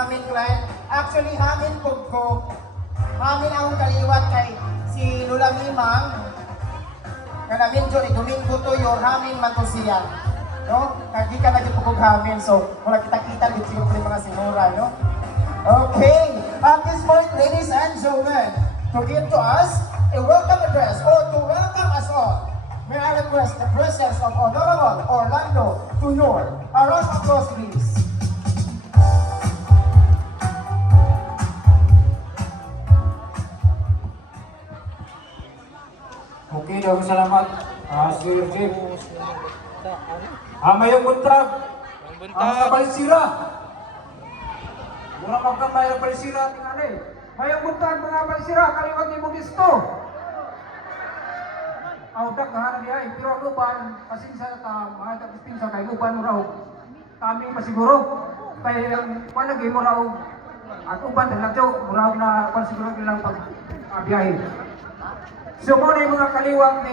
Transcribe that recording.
hamin client. Actually, hamin ko. Hamin akong kaliwat kay si Lula Mimang. Kanamin dyan, Domingo to your hamin man to siya. No? Kagi ka na pugog hamin. So, wala kita-kita dito yung mga sinura, no? Okay. At this point, ladies and gentlemen, to give to us a welcome address or to welcome us all, may I request the presence of Honorable Orlando Tuyor. A round of applause, please. Okay, daw salamat. Sir Jeff. Mayong buntag. Ang kabalisira. Mura magkamay ng balisira ating alay. Mayong buntag mga balisira, kaliwat ni mo gisto. Audak na niya, pero ang uban, pasensya ta, mga tagisting sa kay uban mo raw. Kami pasiguro. Kaya wala gyud mo raw. At uban lang daw, mura na pasiguro nilang pag biyahe. So mo na yung mga kaliwat